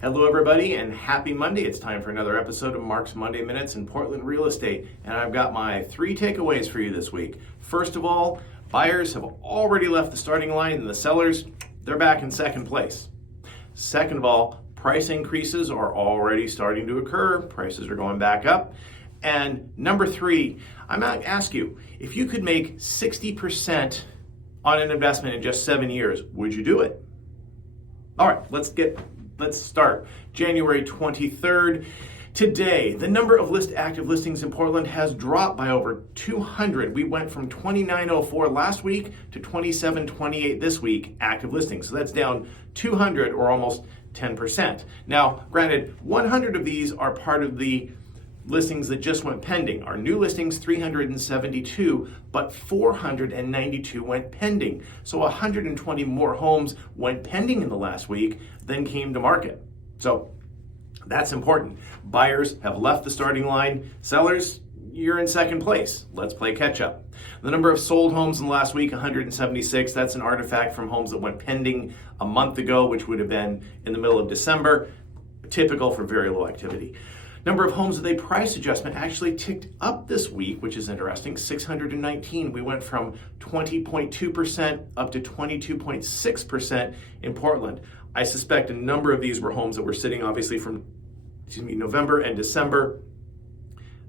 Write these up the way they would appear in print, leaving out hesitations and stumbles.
Hello, everybody, and happy Monday. It's time for another episode of Mark's Monday Minutes in Portland Real Estate, and I've got my 3 takeaways for you this week. First of all, buyers have already left the starting line, and the sellers, they're back in second place. Second of all, price increases are already starting to occur. Prices are going back up. And number 3, I'm going to ask you, if you could make 60% on an investment in just 7 years, would you do it? All right, let's start. January 23rd. Today, the number of active listings in Portland has dropped by over 200. We went from 2904 last week to 2728 this week, active listings. So that's down 200 or almost 10%. Now, granted, 100 of these are part of the listings that just went pending. Our new listings, 372, but 492 went pending. So 120 more homes went pending in the last week than came to market. So that's important. Buyers have left the starting line. Sellers, you're in second place. Let's play catch up. The number of sold homes in the last week, 176. That's an artifact from homes that went pending a month ago, which would have been in the middle of December, typical for very low activity. Number of homes with a price adjustment actually ticked up this week, which is interesting, 619. We went from 20.2% up to 22.6% in Portland. I suspect a number of these were homes that were sitting obviously from November and December.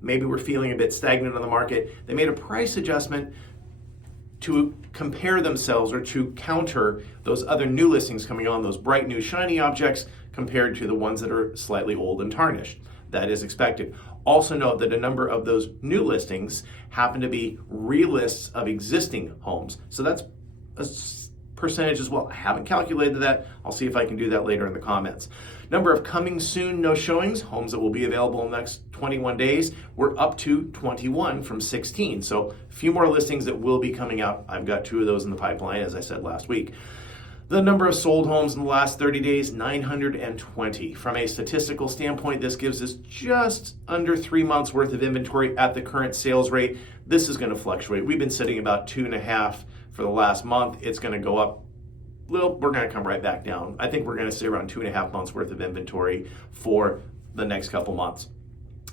Maybe we're feeling a bit stagnant on the market. They made a price adjustment to compare themselves or to counter those other new listings coming on, those bright new shiny objects compared to the ones that are slightly old and tarnished. That is expected. Also note that a number of those new listings happen to be relists of existing homes. So that's a percentage as well. I haven't calculated that. I'll see if I can do that later in the comments. Number of coming soon, no showings, homes that will be available in the next 21 days. We're up to 21 from 16. So a few more listings that will be coming out. I've got 2 of those in the pipeline, as I said last week. The number of sold homes in the last 30 days, 920. From a statistical standpoint, this gives us just under 3 months worth of inventory at the current sales rate. This is going to fluctuate. We've been sitting about 2.5 for the last month. It's going to go up a little. We're going to come right back down. I think we're going to stay around 2.5 months worth of inventory for the next couple months.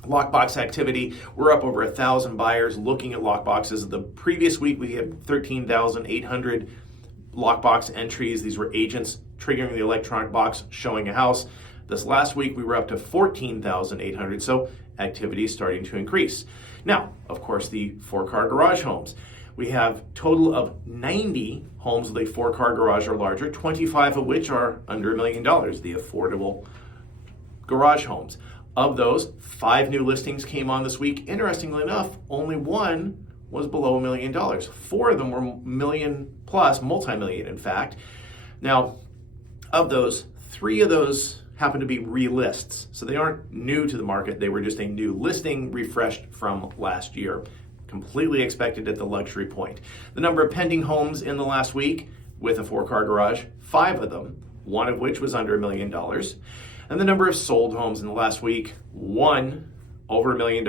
Lockbox activity, we're up over 1,000 buyers looking at lockboxes. The previous week, we had 13,800 lockbox entries. These were agents triggering the electronic box showing a house. This last week we were up to 14,800, so activity is starting to increase. Now, of course, the 4-car garage homes. We have total of 90 homes with a 4-car garage or larger, 25 of which are under $1 million, the affordable garage homes. Of those, 5 new listings came on this week. Interestingly enough, only 1 was below $1 million. 4 of them were million plus, multi-million in fact. Now, of those, 3 of those happen to be relists. So they aren't new to the market. They were just a new listing refreshed from last year. Completely expected at the luxury point. The number of pending homes in the last week with a 4-car garage, 5 of them, 1 of which was under $1 million. And the number of sold homes in the last week, 1 over $1 million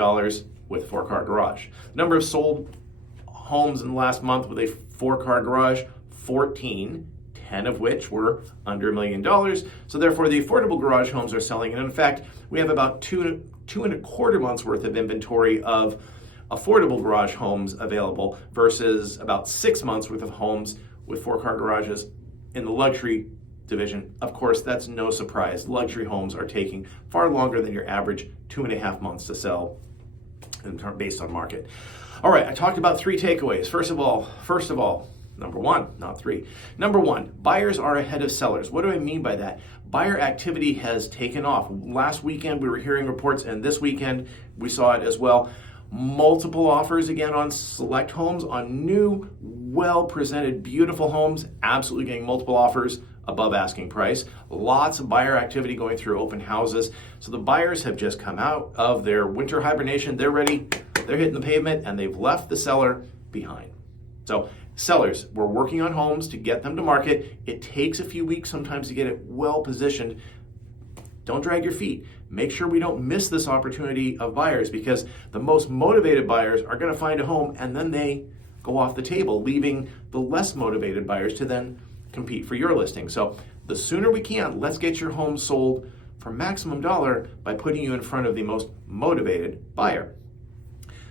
with a 4-car garage. Number of sold homes in the last month with a 4-car garage, 14, 10 of which were under $1 million. So therefore, the affordable garage homes are selling. And in fact, we have about 2.25 months worth of inventory of affordable garage homes available versus about 6 months worth of homes with 4-car garages in the luxury division. Of course, that's no surprise. Luxury homes are taking far longer than your average 2.5 months to sell based on market. All right, I talked about 3 takeaways. First of all, number 1, not 3. Number 1, buyers are ahead of sellers. What do I mean by that? Buyer activity has taken off. Last weekend, we were hearing reports, and this weekend, we saw it as well. Multiple offers again on select homes, on new, well-presented, beautiful homes, absolutely getting multiple offers above asking price. Lots of buyer activity going through open houses. So the buyers have just come out of their winter hibernation. They're ready. They're hitting the pavement, and they've left the seller behind. So sellers, we're working on homes to get them to market. It takes a few weeks sometimes to get it well positioned. Don't drag your feet. Make sure we don't miss this opportunity of buyers, because the most motivated buyers are going to find a home and then they go off the table, leaving the less motivated buyers to then compete for your listing. So the sooner we can, let's get your home sold for maximum dollar by putting you in front of the most motivated buyer.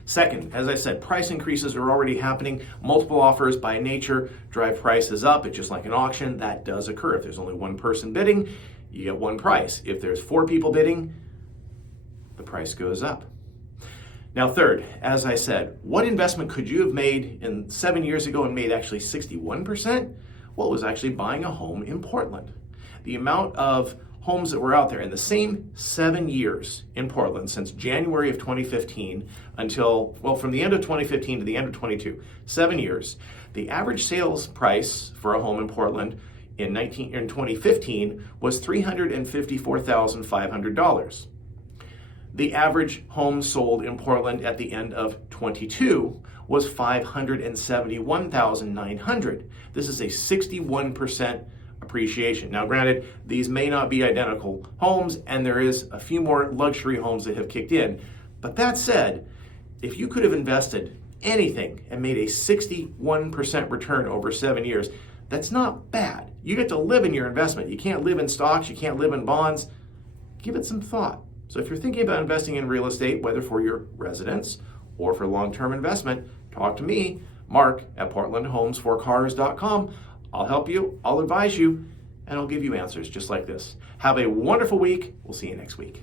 Second, as I said, price increases are already happening. Multiple offers by nature drive prices up. It's just like an auction. That does occur. If there's only one person bidding, you get one price. If there's 4 people bidding, the price goes up. Now, third, as I said, what investment could you have made 7 years ago and made actually 61%? Well, it was actually buying a home in Portland. The amount of homes that were out there in the same 7 years in Portland, since January of 2015 until, well, from the end of 2015 to the end of 22, 7 years, the average sales price for a home in Portland in 2015 was $354,500. The average home sold in Portland at the end of 22 was $571,900. This is a 61% appreciation. Now, granted, these may not be identical homes, and there is a few more luxury homes that have kicked in. But that said, if you could have invested anything and made a 61% return over 7 years, that's not bad. You get to live in your investment. You can't live in stocks, you can't live in bonds. Give it some thought. So if you're thinking about investing in real estate, whether for your residence or for long-term investment, talk to me, Mark, at PortlandHomesForCars.com. I'll help you, I'll advise you, and I'll give you answers just like this. Have a wonderful week. We'll see you next week.